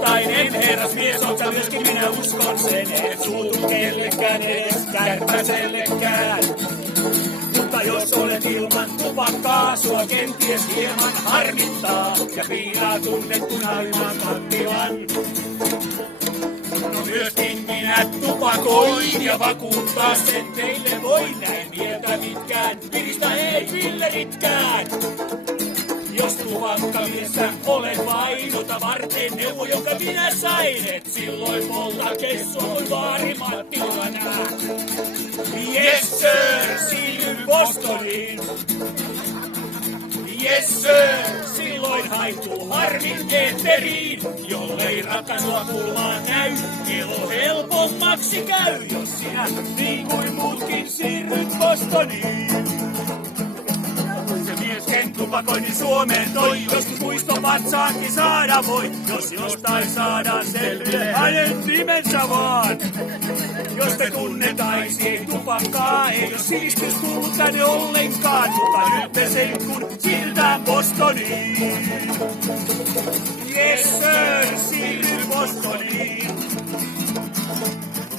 kultainen herrasmies, oot sä myöskin, minä uskon sen, et suutu kellekään edes kärpäsellekään. Mutta jos olet ilman tupakkaa, sua kenties hieman harmittaa ja piilaa tunnettuna ilman kattilan. No myöskin minä tupakoin ja vakuuttaa sen teille voi näin mieltä mitkään, piristä ei pilleritkään. Jos tupakkamiessä olet vain, ota varten neuvo, jonka minä sain, et silloin polta kessoin vaarimattilana. Yes sir, siirry Bostoniin. Yes sir, silloin haihtuu harmin eetteriin, jollei rakanua kulmaa näy, elo helpommaksi käy, jos sinä niin kuin muutkin siirryt Bostoniin. Se mies ken tupakoinnin Suomeen toi, joskus muistopatsaankin saada voi, jos jostain saadaan selville hänen nimensä vaan. Jos te tunnetaisi ei tupakkaa, ei oo sivistys tullut tänne ollenkaan, mutta nyt me sen kun siirrytään Bostoniin. Yes sir, siirry Bostoniin.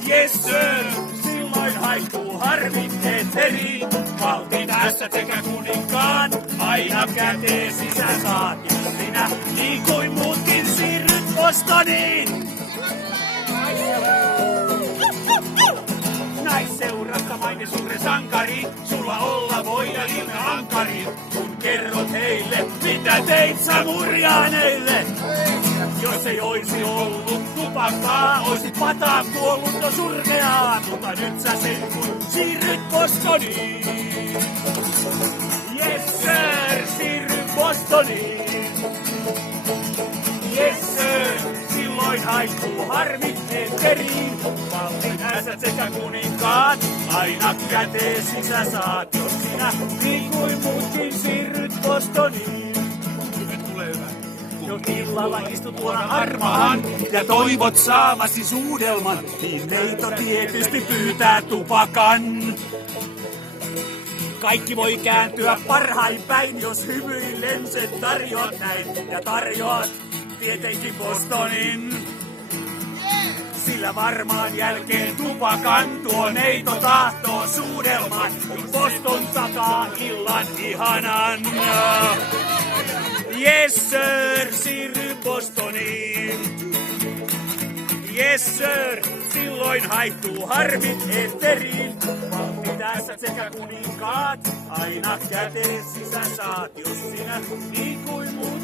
Yes sir, silloin haihtuu harmin eetteriin. Valtin tässä sekä kuninkaan, aina käteen sisä saat, jos sinä niin kuin muutkin siirryt Bostoniin. Naisseurassa maine suuri sankari, sulla olla voi ja ilme ankari, kun kerrot heille, mitä teit sä murjaaneille. Jos ei oisi ollut tupakkaa, oisit pataan kuollut jo surkeaa, mutta nyt sä sen kun siirryt Bostoniin. Yes sir, siirry Bostoniin. Yes sir, silloin haihtuu harmit eetteriin. Valtin äsät sekä kuninkaat, aina käteen sisä saat, jos sinä niin kuin muutkin siirryt Bostoniin. Nyt tulee hyvä. Kun illalla istut tuona armahan ja toivot saamasi suudelman, niin neito tietysti pyytää tupakan. Kaikki voi kääntyä parhain päin, jos hymyillen sen tarjoat näin. Ja tarjoat tietenkin Bostonin. Sillä varmaan jälkeen tupakan tuo neito tahtoo suudelman, kun Boston takaa illan ihanan. Yes sir, siirry Bostoniin. Yes sir, silloin haihtuu harmit eetteriin. Valtitässä sekä kuninkaat, aina käteen sisä saat, jos sinä niin kuin muut